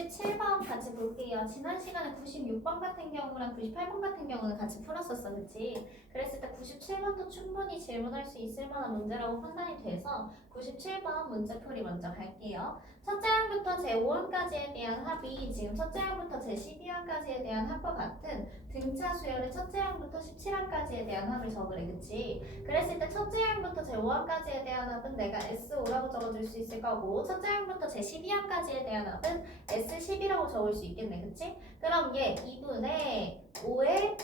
97번 같이 볼게요. 지난 시간에 96번 같은 경우랑 98번 같은 경우는 같이 풀었었어, 그치? 그랬을 때 97번도 충분히 질문할 수 있을 만한 문제라고 판단이 돼서 97번 문제풀이 먼저 갈게요. 첫째 항부터 제5항까지에 대한 합이 지금 첫째 항부터 제12항까지에 대한 합과 같은 등차 수열의 첫째 항부터 17항까지에 대한 합을 적으래, 그치? 그랬을 때 첫째 항부터 제5항까지에 대한 합은 내가 S5라고 적어줄 수 있을 거고 첫째 항부터 제12항까지에 대한 합은 S10이라고 적을 수 있겠네, 그치? 그럼 얘 2분의 5의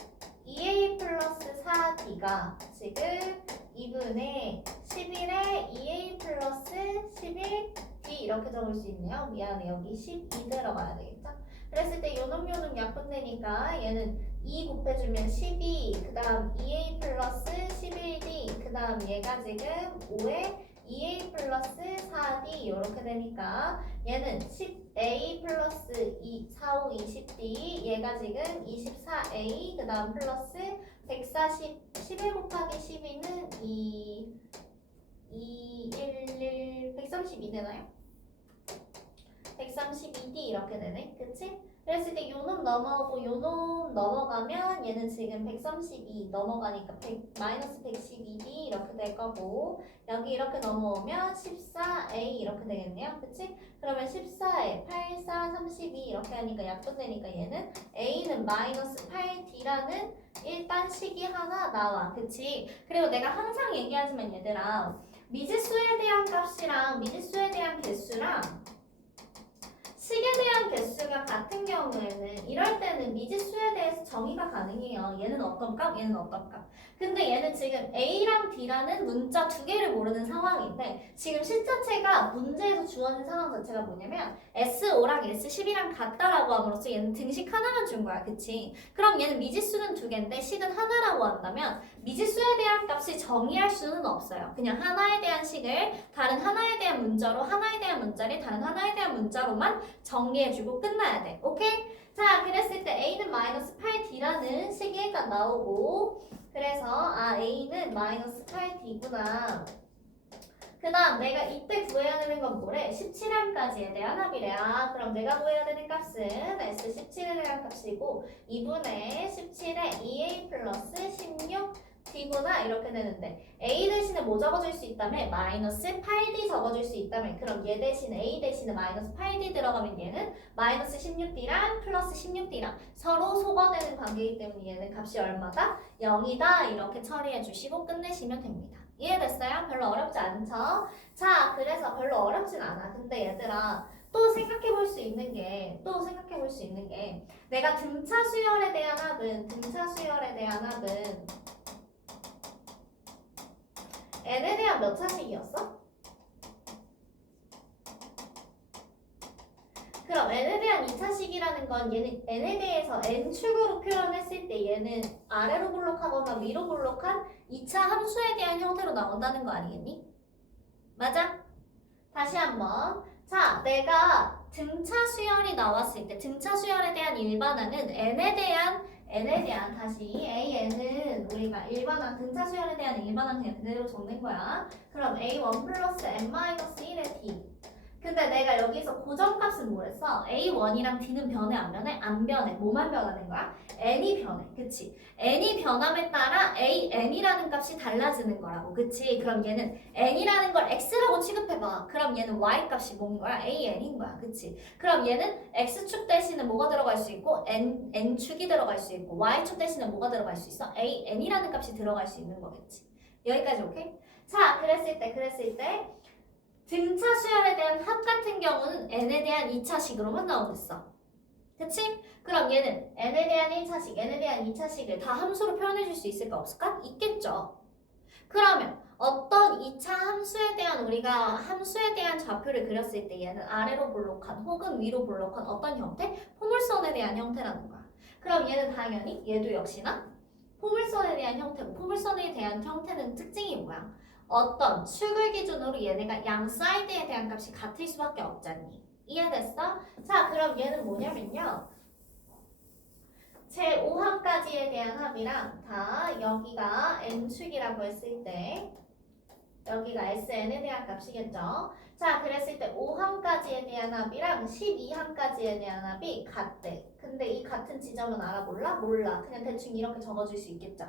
2a 플러스 4d가 지금 2분의 11의 2a 플러스 11d 이렇게 적을 수 있네요. 미안해, 여기 12 들어가야 되겠죠? 그랬을 때 요놈 약분되니까 얘는 2 곱해주면 12, 그 다음 2a 플러스 11d, 그 다음 얘가 지금 5의 2a 플러스 4d 이렇게 되니까 얘는 10a 플러스 4, 5, 20d 얘가 지금 24a 그 다음 플러스 140, 11 곱하기 12는 132 되나요? 132d 이렇게 되네, 그치? 그랬을 때 요놈 넘어오고 요놈 넘어가면 얘는 지금 132 넘어가니까 마이너스 112d 이렇게 될 거고 여기 이렇게 넘어오면 14a 이렇게 되겠네요, 그치? 그러면 14에 8, 4, 32 이렇게 하니까 약분되니까 얘는 a는 마이너스 8d라는 일단 식이 하나 나와, 그치? 그리고 내가 항상 얘기하지만 얘들아 미지수에 대한 값이랑 미지수에 대한 개수랑 식에 대한 개수가 같은 경우에는 이럴 때는 미지수에 대해서 정의가 가능해요. 얘는 어떤 값, 얘는 어떤 값. 근데 얘는 지금 A랑 D라는 문자 두 개를 모르는 상황인데 지금 식 자체가 문제에서 주어진 상황 자체가 뭐냐면 S5랑 S10이랑 같다라고 함으로써 얘는 등식 하나만 준 거야, 그치? 그럼 얘는 미지수는 두 개인데 식은 하나라고 한다면 미지수에 대한 값이 정의할 수는 없어요. 그냥 하나에 대한 식을 다른 하나에 대한 문자로 하나에 대한 문자를 다른 하나에 대한 문자로만 정리해주고 끝나야 돼. 오케이? 자, 그랬을 때 A는 마이너스 8D라는 식이가 나오고 그래서 A는 마이너스 8D구나. 그 다음 내가 이때 구해야 되는 건 뭐래? 17항까지에 대한 합이래. 그럼 내가 구해야 되는 값은 S17에 대한 값이고 2분의 17에 2A 플러스 16D구나 이렇게 되는데 A 대신에 뭐 적어줄 수 있다며? 마이너스 8D 적어줄 수 있다며. 그럼 얘 대신에 A 대신에 마이너스 8D 들어가면 얘는 마이너스 16D랑 플러스 16D랑 서로 소거되는 관계이기 때문에 얘는 값이 얼마다? 0이다 이렇게 처리해 주시고 끝내시면 됩니다. 이해됐어요? 별로 어렵지 않죠? 자, 그래서 별로 어렵진 않아. 근데 얘들아 또 생각해 볼 수 있는 게 내가 등차 수열에 대한 합은 n에 대한 몇 차식이었어? 그럼 n에 대한 2차식이라는 건 얘는 n에 대해서 n축으로 표현했을 때 얘는 아래로 볼록하거나 위로 볼록한 2차 함수에 대한 형태로 나온다는 거 아니겠니? 맞아? 다시 한번. 자, 내가 등차 수열이 나왔을 때 등차 수열에 대한 일반항은 n에 대한 다시 an은 우리가 일반항 등차 수열에 대한 일반항 그냥 그대로 적는 거야. 그럼 a1 플러스 n-1의 d. 근데 내가 여기서 고정값은 뭐랬어? A1이랑 D는 변해 안 변해? 안 변해. 뭐만 변하는 거야? N이 변해. 그치? N이 변함에 따라 AN이라는 값이 달라지는 거라고. 그치? 그럼 얘는 N이라는 걸 X라고 취급해봐. 그럼 얘는 Y 값이 뭔 거야? AN인 거야. 그치? 그럼 얘는 X축 대신에 뭐가 들어갈 수 있고 N축이 들어갈 수 있고 Y축 대신에 뭐가 들어갈 수 있어? AN이라는 값이 들어갈 수 있는 거겠지. 여기까지 오케이? 자, 그랬을 때 등차 수열에 대한 합 같은 경우는 n에 대한 2차식으로만 나오겠어. 그치? 그럼 얘는 n에 대한 1차식, n에 대한 2차식을 다 함수로 표현해줄 수 있을까 없을까? 있겠죠. 그러면 어떤 2차 함수에 대한 우리가 함수에 대한 좌표를 그렸을 때 얘는 아래로 볼록한 혹은 위로 볼록한 어떤 형태? 포물선에 대한 형태라는 거야. 그럼 얘는 당연히 얘도 역시나 포물선에 대한 형태고 포물선에 대한 형태는 특징이 뭐야? 어떤 축을 기준으로 얘네가 양 사이드에 대한 값이 같을 수밖에 없잖니. 이해됐어? 자, 그럼 얘는 뭐냐면요. 제5항까지에 대한 합이랑 다 여기가 n축이라고 했을 때 여기가 SN에 대한 값이겠죠. 자, 그랬을 때 5항까지에 대한 합이랑 12항까지에 대한 합이 같대. 근데 이 같은 지점은 알아볼라? 몰라. 그냥 대충 이렇게 적어줄 수 있겠죠.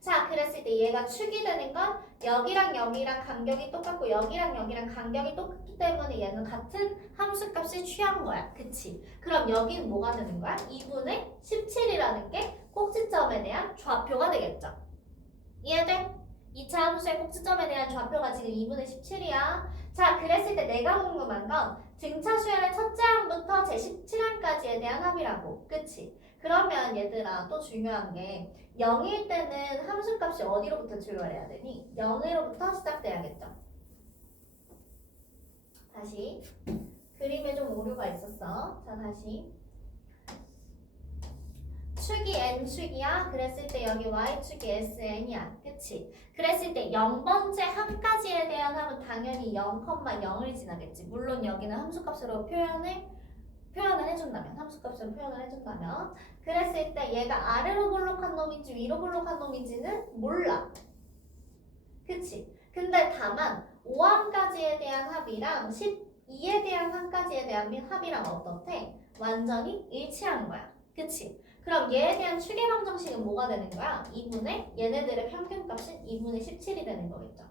자, 그랬을 때 얘가 축이 되는 건 여기랑 여기랑 간격이 똑같고 여기랑 여기랑 간격이 똑같기 때문에 얘는 같은 함수값을 취한 거야. 그치? 그럼 여기는 뭐가 되는 거야? 2분의 17이라는 게 꼭지점에 대한 좌표가 되겠죠. 이해돼? 2차 함수의 꼭지점에 대한 좌표가 지금 2분의 17이야. 자, 그랬을 때 내가 궁금한 건 등차 수열의 첫째 항부터 제 17항까지에 대한 합이라고. 그치? 그러면 얘들아 또 중요한 게 0일 때는 함수값이 어디로부터 출발해야 되니? 0으로부터 시작돼야겠죠. 다시 그림에 좀 오류가 있었어. 자, 다시 축이 n축이야. 그랬을 때 여기 y축이 sn이야. 그치? 그랬을 때 0번째 항까지에 대한 합은 당연히 0,0을 지나겠지. 물론 여기는 함수값으로 표현을 해준다면, 함수값으로 표현을 해준다면, 그랬을 때 얘가 아래로 볼록한 놈인지 위로 볼록한 놈인지는 몰라. 그치? 근데 다만 5항까지에 대한 합이랑 12에 대한 항까지에 대한 합이랑 어떻대? 완전히 일치한 거야. 그치? 그럼 얘에 대한 추계 방정식은 뭐가 되는 거야? 2분의 얘네들의 평균값은 2분의 17이 되는 거겠죠.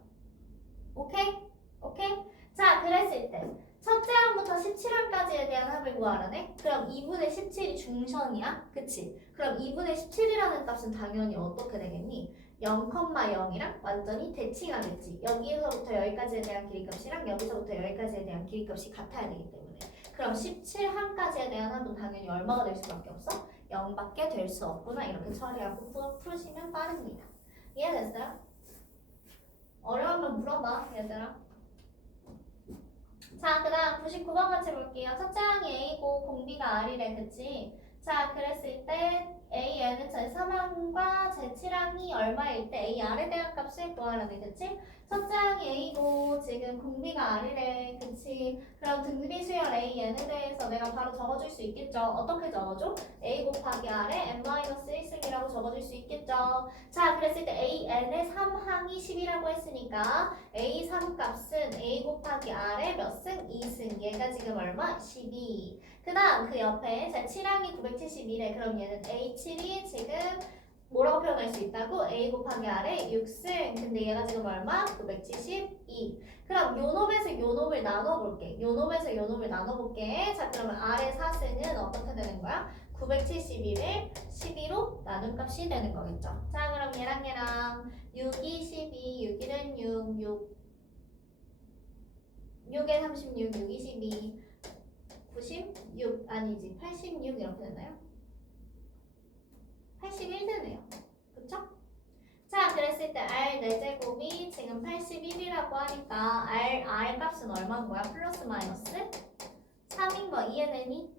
오케이? 오케이? 자, 그랬을 때 첫째 항부터 17항까지에 대한 합을 구하라네? 그럼 2분의 17이 중션이야? 그치? 그럼 2분의 17이라는 값은 당연히 어떻게 되겠니? 0,0이랑 완전히 대칭하겠지. 여기서부터 여기까지에 대한 길이값이랑 여기서부터 여기까지에 대한 길이값이 같아야 되기 때문에. 그럼 17항까지에 대한 합은 당연히 얼마가 될 수밖에 없어? 0밖에 될 수 없구나. 이렇게 처리하고 푸시면 빠릅니다. 이해됐어요? 어려우면 물어봐, 얘들아. 자, 그 다음 99번 같이 볼게요. 첫째 항이 A고 공비가 R이래, 그치? 자, 그랬을 때 AN은 제3항과 제7항이 얼마일 때 AR에 대한 값을 구하라네, 그치? 첫째 항이 A고 지금 공비가 R이래, 그치? 그럼 등비 수열 AN에 대해서 내가 바로 적어줄 수 있겠죠? 어떻게 적어줘? A 곱하기 R에 n-1승이라고 적어줄 수 있겠죠? 자, 그랬을 때 AN의 3항이 10이라고 했으니까 A3 값은 A 곱하기 R의 몇 승? 2승. 얘가 지금 얼마? 12. 그 다음 그 옆에 자 7항이 971에 그럼 얘는 A7이 지금 뭐라고 표현할 수 있다고? A 곱하기 R의 6승. 근데 얘가 지금 얼마? 972. 그럼 요 놈에서 요 놈을 나눠볼게. 요 놈에서 요 놈을 나눠볼게. 자, 그러면 R의 4승은 어떻게 되는 거야? 971을 12로 나눈 값이 되는 거겠죠. 자, 그럼 얘랑 6이 12, 6이는 6, 6에 36, 6이 12, 96 아니지 86 이렇게 되나요? 81 되네요. 그쵸? 자, 그랬을 때 R 4제곱이 지금 81이라고 하니까 R 값은 얼마인 거야? 플러스 마이너스 3인 거 이해되니?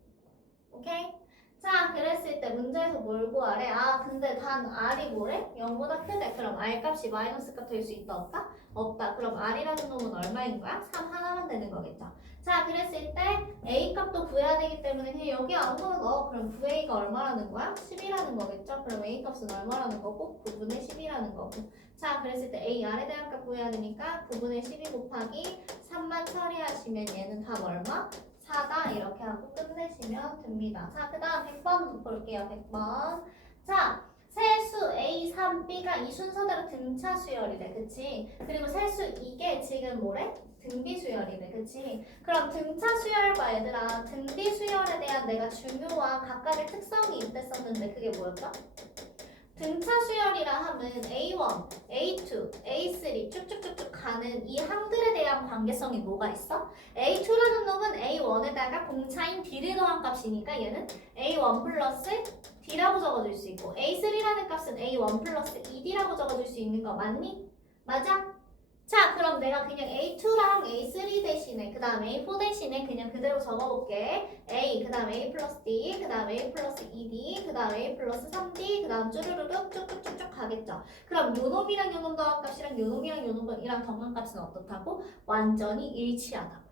오케이? 자, 그랬을 때 문제에서 뭘 구하래? 아, 근데 단 R이 뭐래? 0보다 크대. 그럼 R 값이 마이너스 값 될 수 있다 없다? 없다. 그럼 R이라는 놈은 얼마인 거야? 3 하나만 되는 거겠죠. 자, 그랬을 때 A 값도 구해야 되기 때문에 그냥 여기 아무거나 넣어. 그럼 9A가 얼마라는 거야? 10이라는 거겠죠? 그럼 A 값은 얼마라는 거고? 9분의 10이라는 거고. 자, 그랬을 때 A R에 대한 값 구해야 되니까 9분의 12 곱하기 3만 처리하시면 얘는 답 얼마? 4다 이렇게 하고 끝내시면 됩니다. 자, 그 다음 100번 볼게요. 100번. 자, 세수 A, 3, B가 이 순서대로 등차 수열이래. 그치? 그리고 세수 이게 지금 뭐래? 등비 수열이래. 그치? 그럼 등차 수열과 얘들아 등비 수열에 대한 내가 중요한 각각의 특성이 있댔었는데 그게 뭐였죠? 등차 수열이라 함은 A1, A2, A3 쭉쭉쭉쭉 가는 이 항들에 대한 관계성이 뭐가 있어? A2라는 놈은 A1에다가 공차인 D를 더한 값이니까 얘는 A1 플러스 D라고 적어줄 수 있고 A3라는 값은 A1 플러스 2D라고 적어줄 수 있는 거 맞니? 맞아? 자, 그럼 내가 그냥 A2랑 A3 대신에 그 다음 A4 대신에 그냥 그대로 적어볼게. A, 그 다음 A 플러스 D, 그 다음 A 플러스 2D, 그 다음 A 플러스 3D, 그 다음 쭈루루룩 쭉쭉쭉쭉 가겠죠. 그럼 요 놈이랑 요 놈 더한값이랑 요 놈이랑 요 놈이랑 더한값은 어떻다고? 완전히 일치하다고.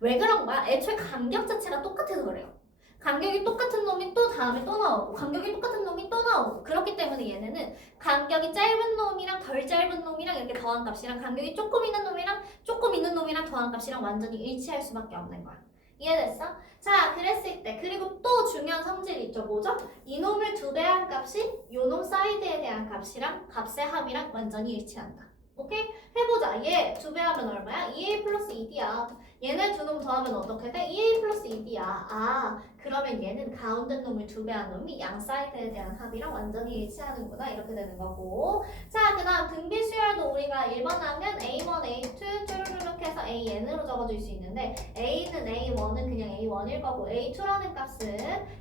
왜 그런 거야? 애초에 간격 자체가 똑같아서 그래요. 간격이 똑같은 놈이 또 다음에 또 나오고 간격이 똑같은 놈이 또 나오고 그렇기 때문에 얘네는 간격이 짧은 놈이랑 덜 짧은 놈이랑 이렇게 더한 값이랑 간격이 조금 있는 놈이랑 조금 있는 놈이랑 더한 값이랑 완전히 일치할 수밖에 없는 거야. 이해됐어? 자, 그랬을 때 그리고 또 중요한 성질이 있죠. 뭐죠? 이놈을 두 배 한 값이 요놈 사이드에 대한 값이랑 값의 합이랑 완전히 일치한다. 오케이? 해보자. 얘 두 배 하면 얼마야? 2a 플러스 2d야. 얘네 두 놈 더하면 어떻게 돼? 2a 플러스 2d야. 아, 그러면 얘는 가운데 놈을 두 배 한 놈이 양 사이드에 대한 합이랑 완전히 일치하는구나. 이렇게 되는 거고. 자, 그 다음 등비 수열도 우리가 1번 하면 a1, a2 쭈루루룩 해서 an으로 적어줄 수 있는데 a는 a1은 그냥 a1일 거고 a2라는 값은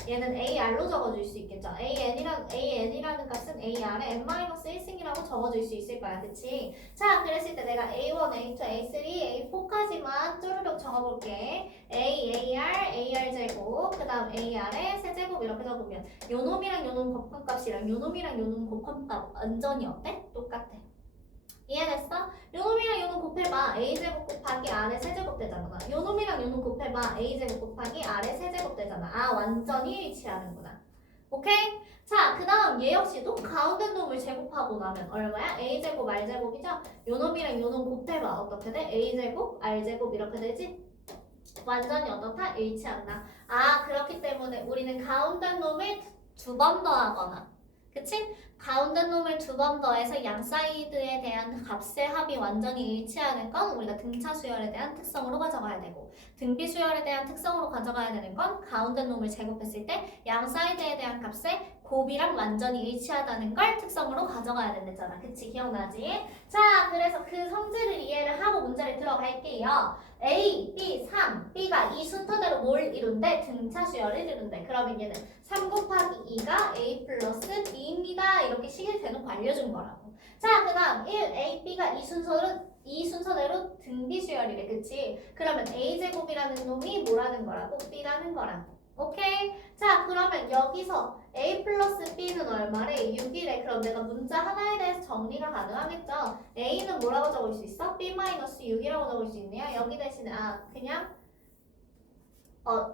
얘는 ar로 적어줄 수 있겠죠. an이라는 값은 ar에 n-1승이라고 적어줄 수 있을 거야. 그치? 자, 그랬을 때 내가 A1, A2, A3, A4까지만 쭈르륵 적어볼게. AR 제곱, 그 다음 AR의 세제곱 이렇게 적으면 요놈이랑 요놈 곱함값이랑 요놈이랑 요놈 곱함값 완전히 어때? 똑같아. 이해됐어? 요놈이랑 요놈 곱해봐. A제곱 곱하기 R의 세제곱 되잖아. 요놈이랑 요놈 곱해봐. A제곱 곱하기 R의 세제곱 되잖아. 아, 완전히 일치하는구나. 오케이? 자, 그 다음 얘 역시도 가운데 놈을 제곱하고 나면 얼마야? A제곱 R제곱이죠? 요놈이랑 요놈 곱해봐. 어떻게 돼? A제곱 R제곱 이렇게 되지? 완전히 어떻다? 일치한다. 아, 그렇기 때문에 우리는 가운데 놈을 두 번 더하거나 그치? 가운데 놈을 두 번 더해서 양 사이드에 대한 값의 합이 완전히 일치하는 건 우리가 등차 수열에 대한 특성으로 가져가야 되고 등비 수열에 대한 특성으로 가져가야 되는 건 가운데 놈을 제곱했을 때 양 사이드에 대한 값의 곱이랑 완전히 일치하다는 걸 특성으로 가져가야 된댔잖아. 그치? 기억나지? 자, 그래서 그 성질을 이해를 하고 문제를 들어갈게요. A, B, 3, B가 이 순서대로 뭘 이룬대? 등차 수열을 이룬대. 그러면 얘는 3 곱하기 2가 A 플러스 B입니다. 이렇게 식을 대놓고 알려준 거라고. 자, 그 다음 1, A, B가 이 순서대로 등비 수열이래. 그치? 그러면 A제곱이라는 놈이 뭐라는 거라고? B라는 거라고. 오케이? 자, 그러면 여기서 A 플러스 B는 얼마래? 6이래. 그럼 내가 문자 하나에 대해서 정리가 가능하겠죠? A는 뭐라고 적을 수 있어? B 마이너스 6이라고 적을 수 있네요. 여기 대신에 그냥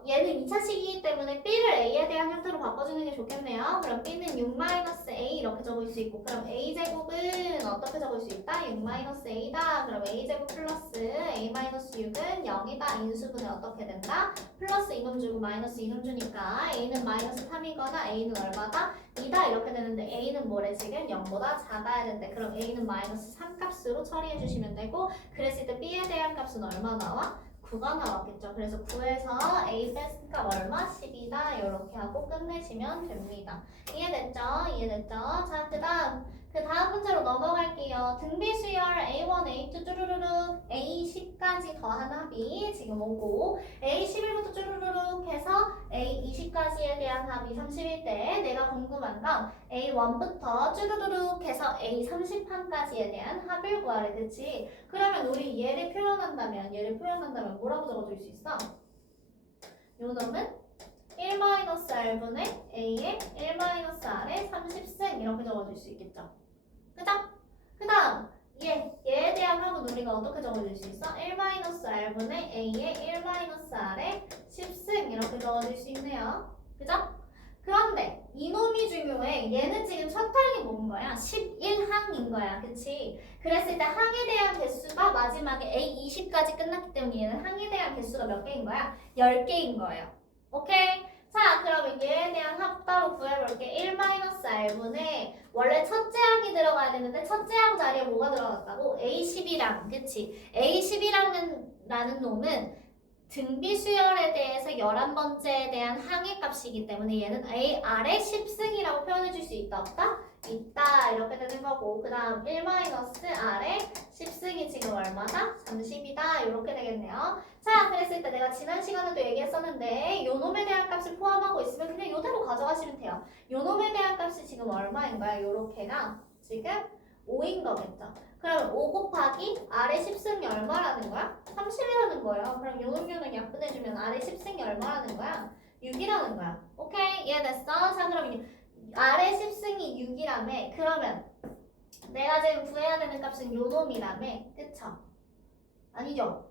얘는 2차식이기 때문에 B를 A에 대한 형태로 바꿔주는 게 좋겠네요. 그럼 B는 6-A 이렇게 적을 수 있고 그럼 A제곱은 어떻게 적을 수 있다? 6-A다. 그럼 A제곱 플러스 A-6은 0이다. 인수분해 어떻게 된다? 플러스 이놈 주고 마이너스 이놈 주니까 A는 마이너스 3이거나 A는 얼마다? 2다 이렇게 되는데 A는 뭐래 지금? 0보다 작아야 된대. 그럼 A는 마이너스 3 값으로 처리해 주시면 되고 그랬을 때 B에 대한 값은 얼마 나와? 9가 나왔겠죠. 그래서 9에서 A 뺀 값 얼마? 10이다. 이렇게 하고 끝내시면 됩니다. 이해됐죠? 이해됐죠? 자, 그 다음 문제로 넘어갈게요. 등비 수열 A1, A2 쭈루루룩 A10까지 더한 합이 지금 오고 A11부터 쭈루루룩 해서 A20까지에 대한 합이 30일 때 내가 궁금한 건 A1부터 쭈루루룩 해서 A30판까지에 대한 합을 구하래. 그치? 그러면 우리 얘를 표현한다면 뭐라고 적어줄 수 있어? 요 놈은 1-R분의 A의 1-R의 30승 이렇게 적어줄 수 있겠죠. 그죠? 그 다음 얘에 대한 합은 우리가 어떻게 적어줄 수 있어? 1-R분의 A의 1-R의 10승 이렇게 적어줄 수 있네요. 그죠? 그런데 이놈이 중요해. 얘는 지금 첫 항이 뭔 거야? 11항인 거야. 그치? 그랬을 때 항에 대한 개수가 마지막에 A20까지 끝났기 때문에 얘는 항에 대한 개수가 몇 개인 거야? 10개인 거예요. 오케이? 자, 그러면 얘에 대한 합 따로 구해볼게. 1-R분의 원래 첫째 항이 들어가야 되는데 첫째 항 자리에 뭐가 들어갔다고? A11항. 그치? A11항이라는 놈은 등비 수열에 대해서 11번째에 대한 항의 값이기 때문에 얘는 AR의 10승이라고 표현해 줄 수 있다 없다? 있다 이렇게 되는 거고 그 다음 1-R의 10승이 지금 얼마다? 30이다 이렇게 되겠네요. 자, 그랬을 때 내가 지난 시간에도 얘기했었는데 요 놈에 대한 값을 포함하고 있으면 그냥 요대로 가져가시면 돼요. 요 놈에 대한 값이 지금 얼마인 거야? 요렇게가 지금 5인 거겠죠. 그럼 5 곱하기 R의 10승이 얼마라는 거야? 30이라는 거예요. 그럼 요놈 약분해주면 R의 10승이 얼마라는 거야? 6이라는 거야. 오케이? 이해됐어? 자, 그럼 R의 10승이 6이라며. 그러면 내가 지금 구해야 되는 값은 요놈이라며. 그쵸? 아니죠?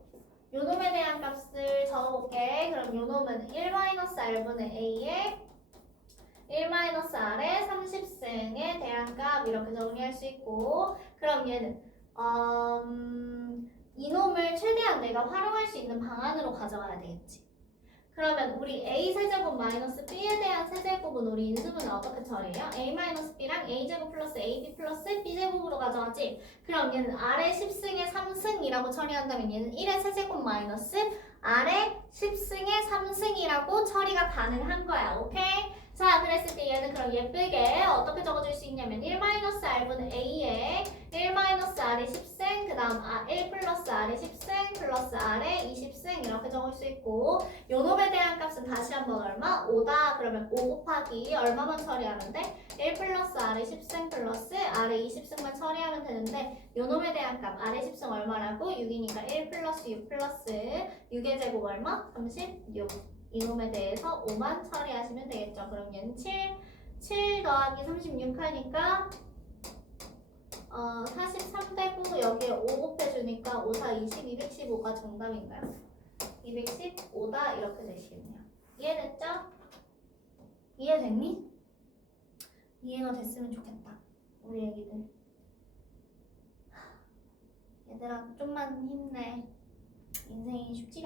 요놈에 대한 값을 적어볼게. 그럼 요 놈은 1-r분의 a에 1-r의 30승에 대한 값 이렇게 정리할 수 있고, 그럼 얘는 이놈을 최대한 내가 활용할 수 있는 방안으로 가져가야 되겠지. 그러면 우리 a 세제곱 마이너스 b에 대한 세제곱은 우리 인수분해 어떻게 처리해요? a 마이너스 b랑 a제곱 플러스 ab 플러스 b제곱으로 가져가지. 그럼 얘는 r의 10승의 3승이라고 처리한다면 얘는 1의 세제곱 마이너스 r의 10승의 3승이라고 처리가 가능한 거야. 오케이? 자, 그랬을 때 얘는 그럼 예쁘게 어떻게 적어줄 수 있냐면 1-r분의 a에 1-r의 10승 그 다음 1 플러스 r의 10승 플러스 r의 20승 이렇게 적을 수 있고, 요 놈에 대한 값은 다시 한번 얼마? 5다. 그러면 5 곱하기 얼마만 처리하면 돼? 1 플러스 r의 10승 플러스 r의 20승만 처리하면 되는데, 요 놈에 대한 값 r의 10승 얼마라고? 6이니까 1 플러스 6 플러스 6의 제곱 얼마? 36. 이놈에 대해서 5만 처리하시면 되겠죠. 그럼 얘는 7 더하기 36 하니까 43 되고 여기에 5 곱해주니까 5, 4, 20, 215가 정답인가요? 215다 이렇게 되시겠네요. 이해됐죠? 이해됐니? 이해가 됐으면 좋겠다. 우리 애기들. 얘들아 좀만 힘내. 인생이 쉽지가